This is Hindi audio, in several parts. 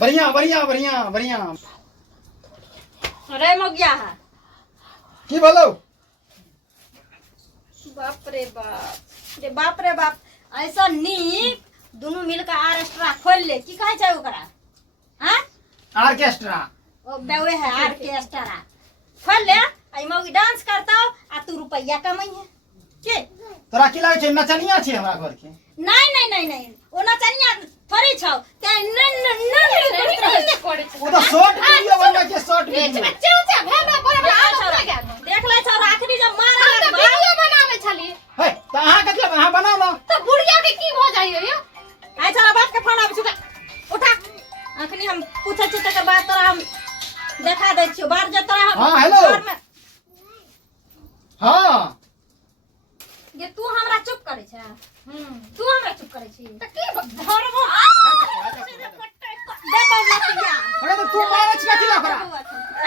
बढ़िया बढ़िया बढ़िया बढ़िया। अरे मगिया है की बोलो? बाप रे बाप रे बाप रे बाप, ऐसा नीक दोनों मिलकर ऑर्केस्ट्रा खोल ले, की कहे छै ओकरा? हां ऑर्केस्ट्रा ओ बेवे है ऑर्केस्ट्रा खोल ले, आई मौगी डांस करता आ तू रुपया कमाई है के? तोरा की लागे छै नचनिया छै हमरा घर के? नहीं नहीं नहीं नहीं, ओ नचनिया थोड़ी छौ ते न न न ओ तो शॉर्ट वीडियो बनवा के, शॉर्ट वीडियो बच्चे उच्चे भेबे बड़े आदमी के देख ले छौ आखिरी जब मारा हम तो वीडियो बनावे छली है त अहाँ के मतलब अहाँ बनाओ ना तो बुढ़िया के की हो जाइयो यो? आई सारा बाप के फोन आबै छ, उठा अखनी हम पूछै छी तकर बाद तोरा हम देखा दै छियो बाहर जे तोरा हम। हाँ, हेलो। घर में हां ये तू हमरा चुप करे छै? तू हमरा चुप करे छी त की घर में दे बलतिया अरे तो तू मारे छी कथि ला ओकरा?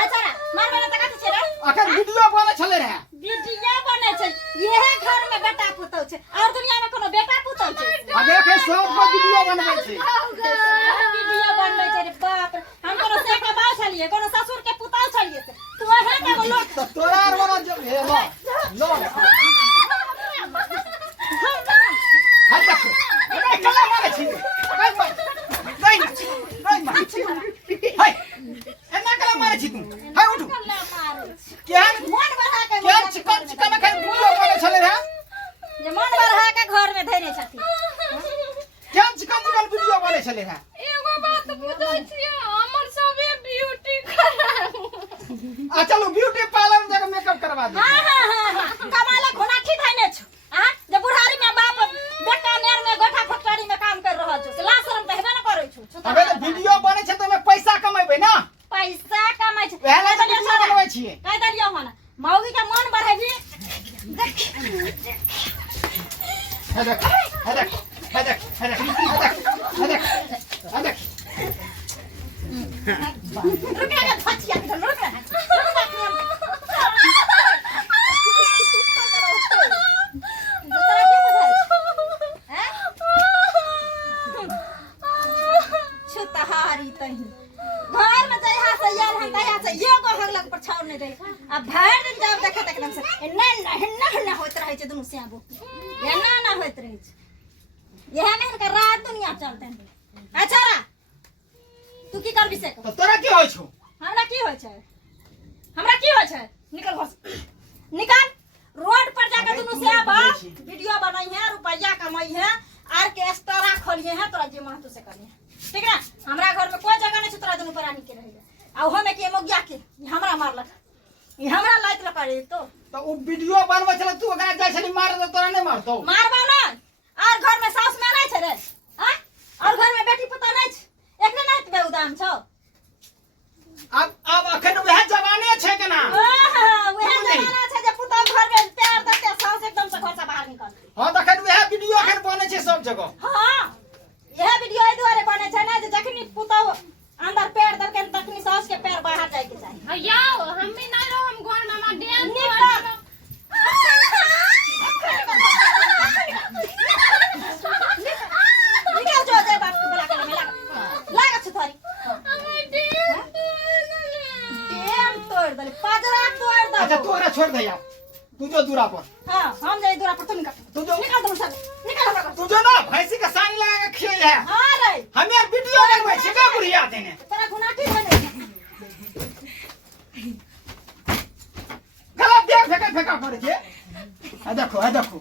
अच्छा मार बना त कथि छै रे? अखन वीडियो बने छले रे। वीडियो बने छै, इहे घर में बेटा पुतौ छै और दुनिया में कोनो बेटा पुतौ छै? अबे के सब को वीडियो बनबै छै। वीडियो बनबै छै रे बाप रे, हम कोनो से के बाल छलिए, कोनो ससुर के पुतौ छलिए से तू वहां के लोग तो तोरा और बना जब हे लो हां देख अरे कला मारे छी हाय एना कला मारे छी तू? हाय उठ केहन मन बढ़ा के केहन चिकन चिकन खाइ वीडियो बने छले रे? जे मन बढ़ा के घर में धैने छथि, केहन चिकन चिकन वीडियो बने छले रे? एगो बात बुझै छियै, हमर सबे ब्यूटी खराब आ चलो ब्यूटी पार्लर में जाके मेकअप करवा दे। हां हां हां कमाला घोना की धैने छ? हां जे बुढ़ारी में बाप बेटा नेर में गोठा फैक्ट्री में काम कर रहल छ, लाज शरम त हेबे न करै छ। अबे तो वीडियो बने छै त में पैसा कमेबै ना, पैसा कमाइ छ वएह ले वीडियो बनबै छियै। कह दलियो हन मौगी के मन बढ़ेबी देख है देख है देख है देख है देख है देख है देख रुक जा फटिया के रुक जा घर में जइहा से यार हम तइहा से एगो हगलक पर छाव नहीं दे। अब भर दिन जब देखत एकदम से न होत रहे छै दुनु सियाबो, एना ना होत रहे छै, यह में इनका रात दुनिया चलते हैं। अच्छा रा तू की करबी से? तो तोरा की होय छौ? हमरा की होय छै? हमरा की होय छै? निकल घर से निकल, रोड पर जाके दुनु सियाबा वीडियो बनाई है, रुपया कमाई है, ऑर्केस्ट्रा खोलिए है, तोरा जे मन से करिए ठीक है। हमरा घर में कोई जगह नहीं छै तोरा दुनु प्राणी के रहेगा। आ ओहो में के मोगिया के हमरा मारलक, ई हमरा लाइत ल करे तो उ वीडियो बनबै छले तू ओकरा जाय छली मार दे, तोरा नहीं मारतौ? मारबा ना। और घर में सास में नहीं छै रे? हां और घर में बेटी पुता नहीं छै, एकने नहीं बे उदाम छौ। अब अखन वह जवाने छै के ना? वह जमाना छै जे पुता घर में प्यार देते सास एकदम से घर से बाहर निकल। हां तखन वह वीडियो अखन बने छै सब जगह। हां यह वीडियो ए दुआरे बने छै ना जे जखनी पुता अंदर पैर दलके तखनी सास के पैर बाहर जाय के चाही। हयाओ हम भी नहीं रहो, हम घर में हमार डांस निकल जो दे बाप को बुला के ले लागा छ थारी डेम तोड़ दले, पाजरा तोड़ दे। अच्छा तू ओकरा छोड़ दे यार, तू जो दूरा पर। हां हम जाई दूरा पर, तू निकल, तू जो निकल तुम सब निकल हमरा घर। तू जो ना भैंसी का सानी लगा के खिए है, हां रे हमें यार वीडियो बनबै छै का बुढ़िया देने? तेरा गुनाह की है? गलत देख फेंका फेंका करे छै। है देखो